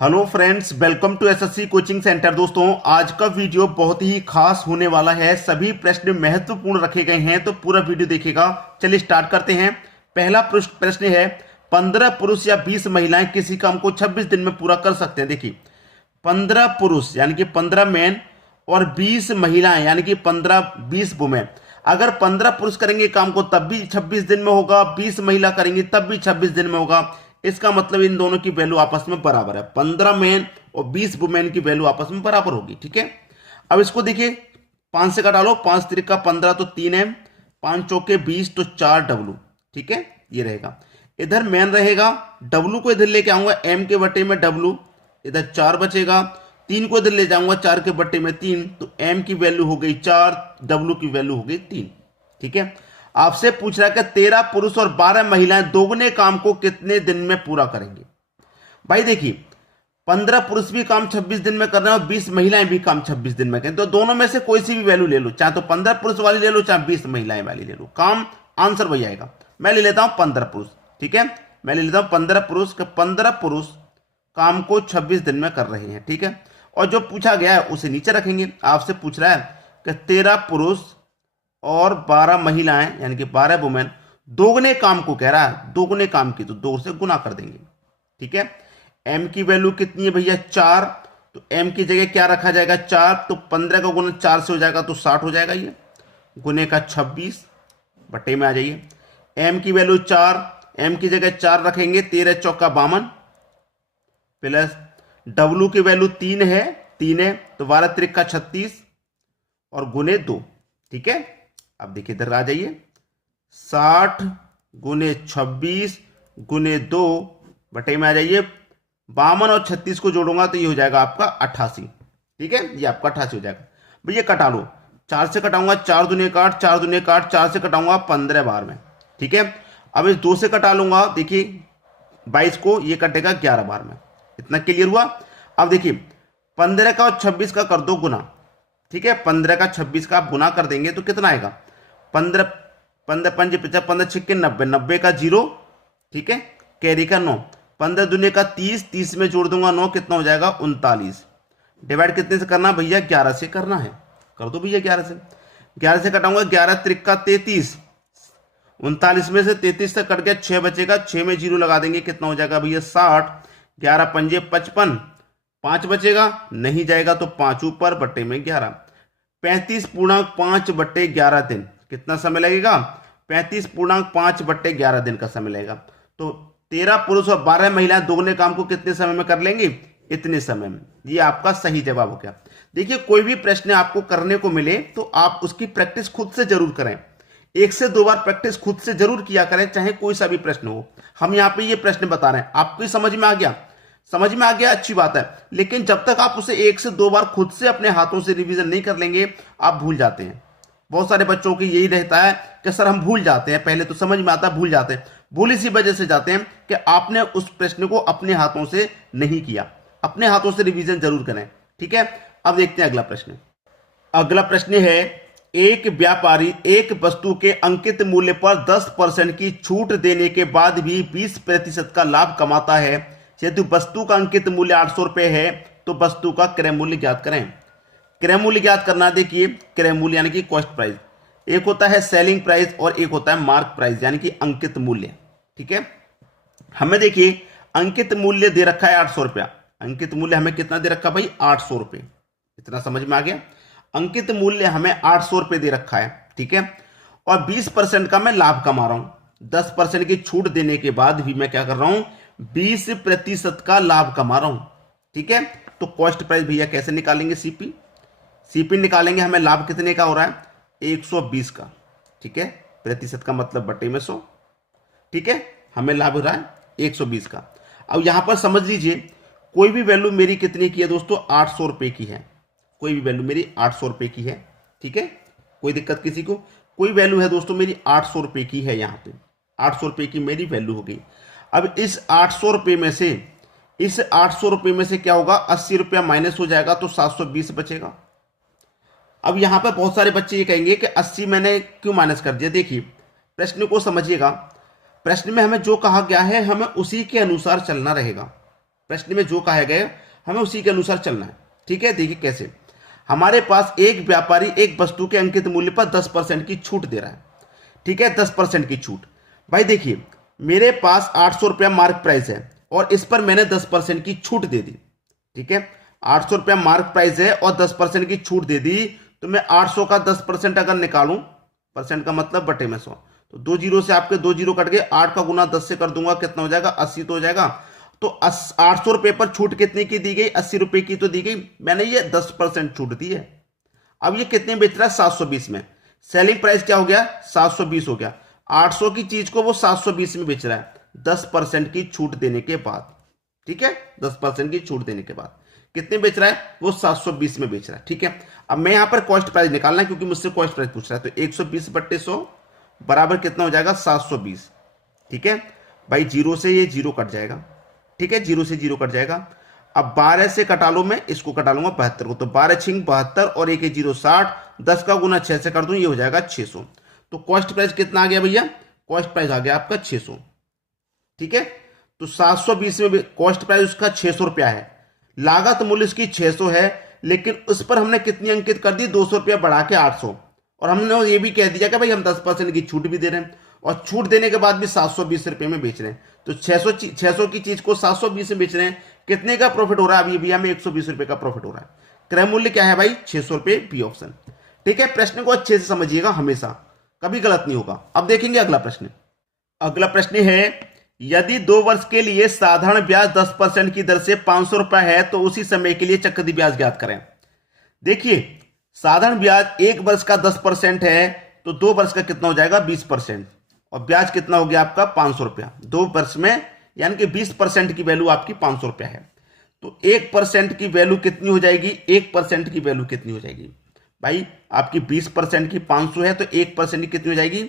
Hello friends, welcome to SSC coaching centre. दोस्तों, आज का वीडियो बहुत ही खास होने वाला है। सभी प्रश्न महत्वपूर्ण रखे गए हैं, तो पूरा वीडियो देखिएगा। चलिए स्टार्ट करते हैं। पहला प्रश्न है, 15 पुरुष या 20 महिलाएं किसी काम को 26 दिन में पूरा कर सकते हैं। देखिए, 15 पुरुष यानी कि 15 मैन और 20 महिलाएं यानी कि 20 वुमेन। अगर 15 पुरुष करेंगे काम को तब भी 26 दिन में होगा, 20 महिला करेंगी तब भी 26 दिन में होगा। इसका मतलब इन दोनों की वैल्यू आपस में बराबर है। 15 मैन और 20 वुमेन की वैल्यू आपस में बराबर होगी। ठीक है, अब इसको देखिए, 5 से घटा लो। 5 त्रिका 15 तो 3 है, 5 चौके 20 तो 4 डब्लू। ठीक है, ये रहेगा। इधर मैन रहेगा, डब्लू को इधर लेके आऊंगा, एम के बटे में डब्लू, इधर 4 बचेगा। 3 को इधर ले जाऊंगा, 4 के बटे में 3, तो एम की वैल्यू हो गई 4, डब्लू की वैल्यू हो गई 3। ठीक है, आपसे पूछ रहा है कि 13 पुरुष और 12 महिलाएं दोगुने काम को कितने दिन में पूरा करेंगे। भाई देखिए, 15 पुरुष भी काम 26 दिन में कर रहे हैं और 20 महिलाएं भी काम 26 दिन में करें, तो दोनों में से कोई सी भी वैल्यू ले लो, चाहे तो 15 पुरुष वाली ले लो, चाहे 20 महिलाएं वाली ले लो, काम आंसर वही आएगा। मैं ले लेता हूं 15 पुरुष। ठीक है, मैं ले लेता हूं 15 पुरुष के 15 पुरुष काम को 26 दिन में कर रहे हैं। ठीक है, और जो पूछा गया है उसे नीचे रखेंगे। आपसे पूछ रहा है कि 13 पुरुष और 12 महिलाएं यानी कि 12 वुमेन दोगुने काम को कह रहा है। दोगुने काम की तो 2 से गुना कर देंगे। ठीक है, एम की वैल्यू कितनी है भैया? 4, तो एम की जगह क्या रखा जाएगा? 4, तो 15 का गुना 4 से हो जाएगा तो 60 हो जाएगा। ये गुने का 26 बटे में आ जाइए। एम की वैल्यू 4, एम की जगह 4 रखेंगे, 13 चौका 52 प्लस डब्लू की वैल्यू 3 है, 3 है तो 12 त्रिका 36 और गुने 2। ठीक है, अब देखिए इधर आ जाइए, 60 गुने 26 गुने 2 बटे में आ जाइए। 52 और 36 को जोड़ूंगा तो ये हो जाएगा आपका 88। ठीक है, ये आपका 88 हो जाएगा। भैया कटा लो, 4 से कटाऊंगा 4 दूने काट, 4 दूने काट, 4 से कटाऊंगा 15 बार में। ठीक है, अब इस 2 से कटा लूंगा, देखिए 22 को, ये कटेगा 11 बार में। इतना क्लियर हुआ। अब देखिए 15 का और 26 का कर दो गुना। ठीक है, 15 का 26 का आप गुना कर देंगे तो कितना आएगा? 15 15 पंजे 50, 15 छिक्के 90, 90 का 0। ठीक है, कैरी का 9, 15 दूने का 30, 30 में जोड़ दूंगा 9, कितना हो जाएगा? 39। डिवाइड कितने से करना भैया? 11 से करना है, कर दो भैया 11 से। 11 से कटाऊंगा, 11 त्रिका 33, 39 में से 33 से कट गया, 6 बचेगा, 6 में 0 लगा देंगे, कितना हो जाएगा भैया? 60। 11 पंजे 55, 5 बचेगा, नहीं जाएगा तो 5 ऊपर बटे में 11। 35.5 बटे 11 दिन, कितना समय लगेगा? 35.5 बटे 11 दिन का समय लगेगा। तो 13 पुरुष और 12 महिलाएं दोगुने काम को कितने समय में कर लेंगी? इतने समय में। ये आपका सही जवाब हो गया। देखिए, कोई भी प्रश्न आपको करने को मिले तो आप उसकी प्रैक्टिस खुद से जरूर करें। 1 से 2 बार प्रैक्टिस खुद से जरूर किया करें, चाहे कोई सा भी प्रश्न हो। हम यहाँ पे ये प्रश्न बता रहे हैं, आपको समझ में आ गया? समझ में आ गया, अच्छी बात है। लेकिन जब तक आप उसे 1 से 2 बार खुद से अपने हाथों से रिवीजन नहीं कर लेंगे, आप भूल जाते हैं। बहुत सारे बच्चों की यही रहता है कि सर हम भूल जाते हैं, पहले तो समझ में आता है, भूल जाते हैं। भूल इसी वजह से जाते हैं कि आपने उस प्रश्न को अपने हाथों से नहीं किया। अपने हाथों से रिवीजन जरूर करें। ठीक है, अब देखते हैं अगला प्रश्न। अगला प्रश्न है, एक व्यापारी एक वस्तु के अंकित मूल्य पर 10% की छूट देने के बाद भी 20% का लाभ कमाता है। यदि वस्तु का अंकित मूल्य 800 रुपये है तो वस्तु का क्रय मूल्य ज्ञात करें। क्रय मूल्य ज्ञात करना, देखिए क्रय मूल्य यानी कि कॉस्ट प्राइस, एक होता है सेलिंग प्राइस और एक होता है मार्क प्राइस यानी कि अंकित मूल्य। ठीक है, हमें देखिए अंकित मूल्य दे रखा है 800 रुपया। अंकित मूल्य हमें कितना दे रखा भाई? 800 रुपये। इतना समझ में आ गया? अंकित मूल्य हमें 800 रुपये दे रखा है। ठीक है, और 20% का मैं लाभ कमा रहा हूं। 10% की छूट देने के बाद भी मैं क्या कर रहा हूं? 20% का लाभ कमा रहा हूं। ठीक है, तो कॉस्ट प्राइस भैया कैसे निकालेंगे? सीपी निकालेंगे। हमें लाभ कितने का हो रहा है? 120 का। ठीक है, प्रतिशत का मतलब बटे में 100। ठीक है, हमें लाभ हो रहा है 120 का। अब यहां पर समझ लीजिए, कोई भी वैल्यू मेरी कितने की है दोस्तों? 800 रुपये की है। कोई भी वैल्यू मेरी 800 रुपये की है। ठीक है, कोई दिक्कत किसी को? कोई वैल्यू है दोस्तों मेरी 800 रुपये की है। यहां पे 800 रुपये की मेरी वैल्यू हो गई। अब इस 800 रुपये में से, इस 800 रुपये में से क्या होगा? 80 रुपया माइनस हो जाएगा तो 720 बचेगा। अब यहां पर बहुत सारे बच्चे ये कहेंगे कि 80 मैंने क्यों माइनस कर दिया। देखिए, प्रश्न को समझिएगा। प्रश्न में हमें जो कहा गया है हमें उसी के अनुसार चलना रहेगा। प्रश्न में जो कहा गया हमें उसी के अनुसार चलना है। ठीक है, देखिए कैसे। हमारे पास एक व्यापारी एक वस्तु के अंकित मूल्य पर 10% की छूट दे रहा है। ठीक है, 10% की छूट। भाई देखिए, मेरे पास 800 रुपया मार्क प्राइस है और इस पर मैंने 10% की छूट दे दी। ठीक है, 800 रुपया मार्क प्राइस है और 10% की छूट दे दी, तो मैं 800 का 10% अगर निकालूं, परसेंट का मतलब बटे में 100, तो 2 जीरो से आपके 2 जीरो कट गए, 8 का गुना 10 से कर दूंगा, कितना हो जाएगा 80 तो हो जाएगा। तो 800 रुपए पर छूट कितने की दी गई, 80 रुपए की तो दी गई, मैंने ये 10% छूट दी है। अब ये कितने बेच रहा है, 720 में। सेलिंग प्राइस क्या हो गया, 720 हो गया। 800 की चीज को वो 720 में बेच रहा है 10% की छूट देने के बाद। ठीक है, 10% की छूट देने के बाद कितने बेच रहा है, वो 720 में बेच रहा है। ठीक है, अब मैं यहां पर कॉस्ट प्राइस निकालना है क्योंकि मुझसे कॉस्ट प्राइस पूछ रहा है, तो 120 बट्टे 100 बराबर कितना हो जाएगा, 720। ठीक है भाई, जीरो से ये जीरो कट जाएगा। ठीक है, जीरो से जीरो कट जाएगा। अब 12 से कटा लो, मैं इसको कटा लूंगा 72 को, तो 12 छिंग 72 और 1 जीरो 60, 10 का गुना 6 से कर दूं, ये हो जाएगा 600। तो कॉस्ट प्राइस कितना आ गया भैया, कॉस्ट प्राइस आ गया आपका 600। ठीक है, तो 720 में कॉस्ट प्राइस उसका 600 रुपया है, लागत मूल्य उसकी 600 है, लेकिन उस पर हमने कितनी अंकित कर दी, 200 रुपया बढ़ा के 800, और हमने ये भी कह दिया कि भाई हम 10% की छूट भी दे रहे हैं और छूट देने के बाद भी 720 रुपए में बेच रहे हैं। तो 600 की चीज को 720 में बेच रहे हैं, कितने का प्रॉफिट हो रहा है, अभी भैया हमें 120 रुपए का प्रॉफिट हो रहा है। क्रय मूल्य क्या है भाई, 600 रुपए, बी ऑप्शन। ठीक है, प्रश्न को अच्छे से समझिएगा, हमेशा कभी गलत नहीं होगा। अब देखेंगे अगला प्रश्न। अगला प्रश्न है, यदि 2 वर्ष के लिए साधारण ब्याज 10% की दर से 500 रुपए है तो उसी समय के लिए चक्रवृद्धि ब्याज ज्ञात करें। देखिए, साधारण ब्याज 1 वर्ष का 10% है, तो 2 वर्ष का कितना हो जाएगा, 20%, और ब्याज कितना हो गया आपका 500 रुपया 2 वर्ष में, यानी कि 20% की वैल्यू आपकी 500 रुपया है। तो 1% की वैल्यू कितनी हो जाएगी, 1% की वैल्यू कितनी हो जाएगी भाई, आपकी 20% की 500 है, तो 1% की कितनी हो जाएगी,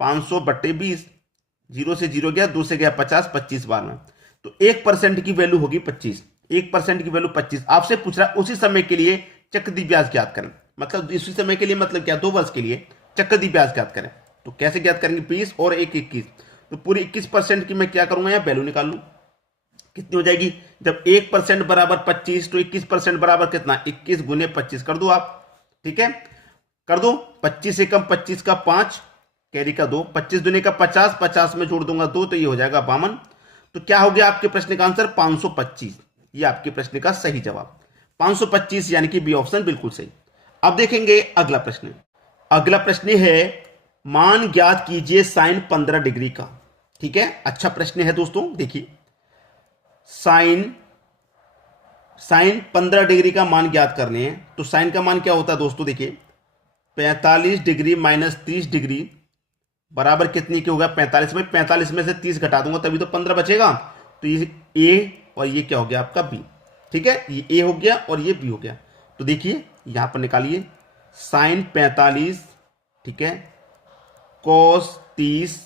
500 बट्टे 20, जीरो से जीरो गया, 2 से गया 50, 25 बार में, तो 1% की वैल्यू होगी 25, 1% की वैल्यू 25। आपसे पूछ रहा है उसी समय के लिए चक्रवृद्धि ब्याज ज्ञात करें, मतलब इसी समय के लिए मतलब क्या, 2 वर्ष के लिए चक्रवृद्धि ब्याज ज्ञात करें। तो कैसे ज्ञात करेंगे, 20 और 1 21, तो पूरी 21% की मैं क्या करूंगा, यहाँ वैल्यू निकाल लूं, कितनी हो जाएगी, जब 1% बराबर 25, तो 21% बराबर कितना, 21 गुने 25 कर दो आप। ठीक है, कर दो, 25 से कम 25 का 5, कैरी का 2, 25 दुने का 50, 50 में जोड़ दूंगा 2, तो ये हो जाएगा 52। तो क्या हो गया आपके प्रश्न का आंसर, 525। ये आपके प्रश्न का सही जवाब 525, यानी कि बी ऑप्शन बिल्कुल सही। अब देखेंगे अगला प्रश्न। अगला प्रश्न है, मान ज्ञात कीजिए साइन 15 डिग्री का। ठीक है, अच्छा प्रश्न है दोस्तों। देखिए, साइन 15 डिग्री का मान ज्ञात करने हैं, तो साइन का मान क्या होता है दोस्तों, देखिए 45 डिग्री माइनस 30 डिग्री बराबर कितनी की होगा, 45 में 45 में से 30 घटा दूंगा तभी तो 15 बचेगा, तो ये ए और ये क्या हो गया आपका बी। ठीक है, ये ए हो गया और ये बी हो गया। तो देखिए यहां पर निकालिए, साइन 45, ठीक है, cos 30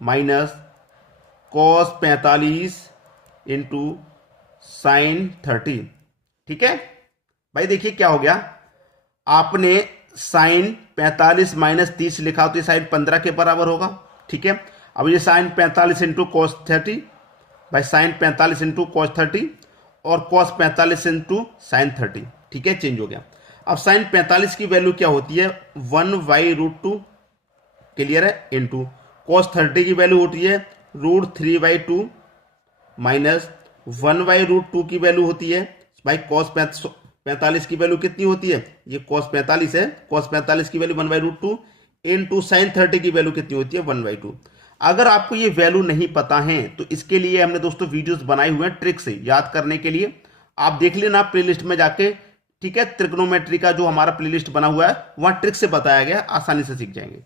minus cos 45 into sine 30। ठीक है भाई, देखिए क्या हो गया, आपने साइन 45 माइनस 30 लिखा तो ये साइन 15 के बराबर होगा। ठीक है, अब ये साइन 45 इंटू कॉस 30, भाई साइन 45 इंटू कॉस 30 और कॉस 45 इंटू साइन 30। ठीक है, चेंज हो गया। अब साइन 45 की वैल्यू क्या होती है, 1/√2, क्लियर है, इंटू कॉस 30 की वैल्यू होती है √3/2 माइनस 1/√2 की वैल्यू होती है भाई कॉस 45 की वैल्यू कितनी होती है, ये कॉस 45 है, कॉस 45 की वैल्यू 1/√2 इंटू साइन 30 की वैल्यू कितनी होती है 1/2। अगर आपको ये वैल्यू नहीं पता है तो इसके लिए हमने दोस्तों वीडियोस बनाए हुए हैं ट्रिक से याद करने के लिए, आप देख लेना प्लेलिस्ट में जाके। ठीक है, त्रिग्नोमेट्री का जो हमारा प्लेलिस्ट बना हुआ है वहां ट्रिक से बताया गया, आसानी से सीख जाएंगे।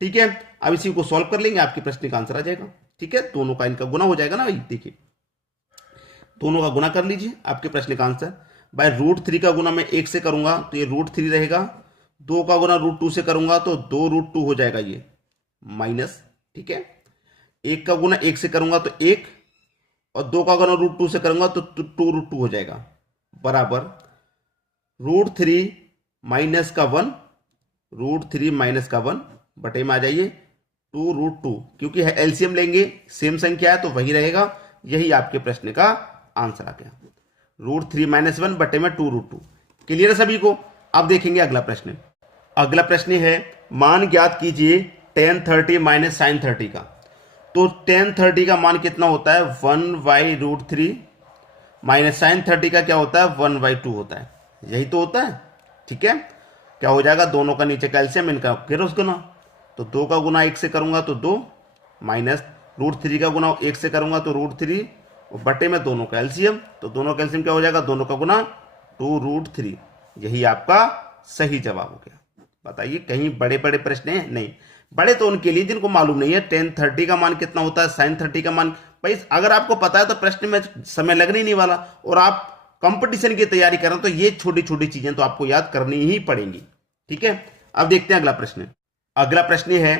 ठीक है, अब इसी को सॉल्व कर लेंगे, आपके प्रश्न का आंसर आ जाएगा। ठीक है, दोनों का इनका गुना हो जाएगा ना भाई, देखिए दोनों का गुना कर लीजिए, आपके प्रश्न का आंसर भाई √3 का गुना मैं 1 से करूंगा तो ये √3 रहेगा, 2 का गुना √2 से करूंगा तो 2√2 हो जाएगा ये माइनस। ठीक है, 1 का गुना 1 से करूंगा तो 1 और 2 का गुना √2 से करूंगा तो 2√2 हो जाएगा बराबर √3 माइनस का 1, √3 माइनस का 1 बटे में आ जाइए 2√2, क्योंकि एलसीएम लेंगे सेम संख्या है तो वही रहेगा। यही आपके प्रश्न का आंसर आ गया √3 - 1 बटे में 2√2। क्लियर है सभी को। अब देखेंगे अगला प्रश्न। अगला प्रश्न है मान ज्ञात कीजिए tan 30 - sin 30 का। तो tan 30 का मान कितना होता है 1/√3 माइनस sin 30 का क्या होता है 1/2 होता है। यही तो होता है। ठीक है, क्या हो जाएगा दोनों का नीचे कैल्शियम इनका क्रॉस गुना। तो 2 का गुना 1 से करूंगा तो 2 माइनस √3 का गुना 1 से करूंगा तो √3 और बटे में दोनों का एलसीएम। तो दोनों का एलसीएम क्या हो जाएगा दोनों का गुना 2√3। यही आपका सही जवाब हो गया। बताइए कहीं बड़े बड़े प्रश्न हैं? नहीं, बड़े तो उनके लिए जिनको मालूम नहीं है tan 30 का मान कितना होता है, sin 30 का मान। भाई अगर आपको पता है तो प्रश्न में समय लगने ही नहीं वाला, और आप कंपटीशन की तैयारी कर रहे हो तो ये छोटी छोटी चीजें तो आपको याद करनी ही पड़ेंगी। ठीक है, अब देखते हैं अगला प्रश्न। अगला प्रश्न है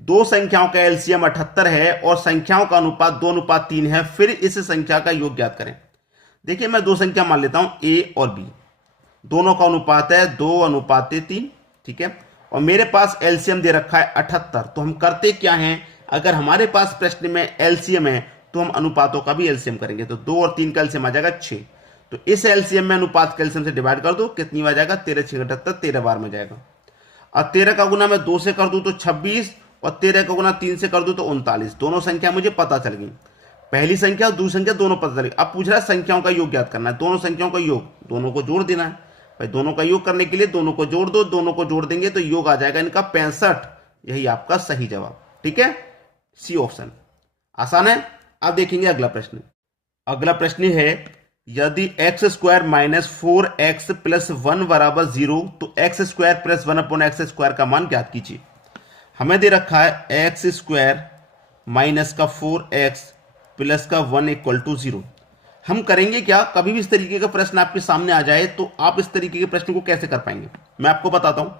दो संख्याओं का एलसीएम 78 है और संख्याओं का अनुपात 2:3 है, फिर इस संख्या का योग ज्ञात करें। देखिए मैं दो संख्या मान लेता हूं ए और बी, दोनों का अनुपात है 2:3। ठीक है, और मेरे पास एलसीएम दे रखा है 78। तो हम करते क्या हैं, अगर हमारे पास प्रश्न में एलसीएम है तो हम अनुपातों का भी एलसीएम करेंगे। तो 2 और 3 का एलसीएम आ जाएगा 6। तो इस एलसीएम में अनुपात के एलसीएम से डिवाइड कर दो, कितनी आ जाएगा 13 6 78, 13 बार में जाएगा। और 13 का गुना मैं 2 से कर दूं तो 26, और 13 का गुना 3 से कर दूं तो 39। दोनों संख्या मुझे पता चल गई, पहली संख्या और दूसरी संख्या दोनों पता चल गई। अब पूछ रहा है संख्याओं का योग ज्ञात करना है। दोनों संख्याओं का योग, दोनों को जोड़ देना है। भाई दोनों का योग करने के लिए दोनों को जोड़ दो, दोनों को जोड़ देंगे तो योग आ जाएगा इनका 65। यही आपका सही जवाब। ठीक है, सी ऑप्शन आसान है। अब देखेंगे अगला प्रश्न। अगला प्रश्न है यदि x² - 4x + 1 = 0 तो x² + 1/x² का मान ज्ञात कीजिए। हमें दे रखा है x² - 4x + 1 = 0। हम करेंगे क्या, कभी भी इस तरीके का प्रश्न आपके सामने आ जाए तो आप इस तरीके के प्रश्न को कैसे कर पाएंगे, मैं आपको बताता हूं।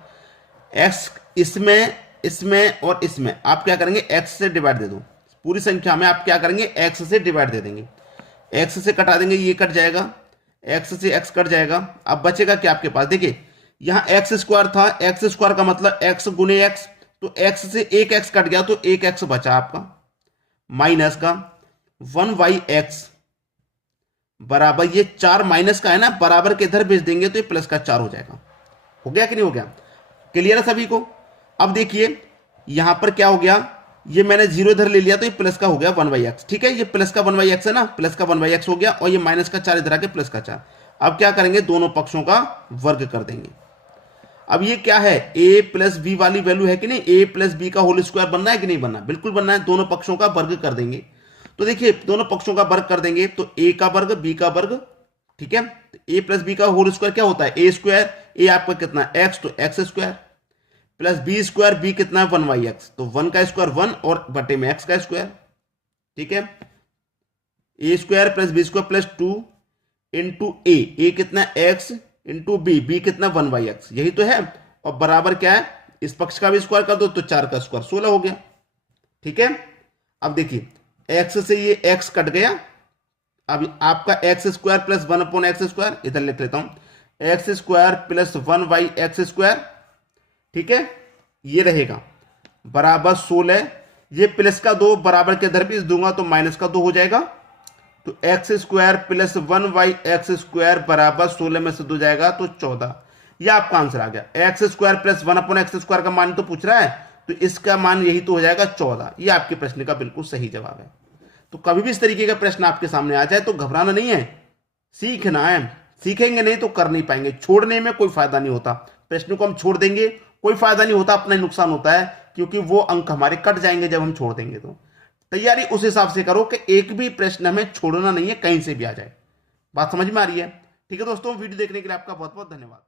x इसमें, इसमें और इसमें आप क्या करेंगे, x से डिवाइड दे दो। पूरी संख्या में आप क्या करेंगे, x से डिवाइड दे देंगे। x से कटा देंगे, ये कट जाएगा, x से x कट जाएगा। अब बचेगा क्या आपके पास, देखिए यहां x² था, x² का मतलब x गुने x, तो x से एक x कट गया तो एक x बचा आपका, माइनस का 1/x बराबर, ये 4 माइनस का है ना, बराबर के इधर भेज देंगे तो ये प्लस का 4 हो जाएगा। हो गया कि नहीं हो गया, क्लियर है सभी को। अब देखिए यहां पर क्या हो गया, ये मैंने 0 इधर ले लिया तो ये प्लस का हो गया 1/x। ठीक है, ये प्लस का 1/x है ना, प्लस का 1/x हो गया, और ये माइनस का 4 इधर आके प्लस का 4। अब क्या करेंगे, दोनों पक्षों का वर्ग कर देंगे। अब ये क्या है, a + b वाली वैल्यू है कि नहीं, a + b का होल स्क्वायर बनना है कि नहीं बनना, बिल्कुल बनना है। दोनों पक्षों का वर्ग कर देंगे। तो देखिए दोनों पक्षों का वर्ग कर देंगे तो a का वर्ग b का वर्ग। ठीक है, a + b का होल स्क्वायर क्या होता है, a², a आपका कितना x, तो x² प्लस b², b कितना है 1/x, तो 1 का स्क्वायर 1 और बटे में x का स्क्वायर। ठीक है, a² + b² + 2 इंटू a कितना x इंटू b कितना 1/x, यही तो है। और बराबर क्या है, इस पक्ष का भी स्क्वायर कर दो तो 4 का स्क्वायर 16 हो गया। ठीक है, अब देखिए x से ये x कट गया, अब आपका x² + 1/x², इधर लिख लेता हूं x² + 1/x²। ठीक है, ये रहेगा बराबर 16, ये प्लस का 2 बराबर के इधर भी दूंगा तो माइनस का 2 हो जाएगा। तो x² + 1/x² बराबर 16 में से 2 जाएगा तो 14। ये आपका आंसर आ गया। x² + 1/x² का मान तो पूछ रहा है, तो इसका मान यही तो हो जाएगा 14। ये आपके प्रश्न का बिल्कुल सही जवाब है। तो कभी भी इस तरीके का प्रश्न आपके सामने आ जाए तो घबराना नहीं है, सीखना है। सीखेंगे नहीं तो कर नहीं पाएंगे, छोड़ने में कोई फायदा नहीं होता। प्रश्न को हम छोड़ देंगे कोई फायदा नहीं होता, अपना ही नुकसान होता है, क्योंकि वो अंक हमारे कट जाएंगे जब हम छोड़ देंगे। तो तैयारी उस हिसाब से करो कि एक भी प्रश्न हमें छोड़ना नहीं है, कहीं से भी आ जाए। बात समझ में आ रही है? ठीक है दोस्तों, वीडियो देखने के लिए आपका बहुत बहुत धन्यवाद।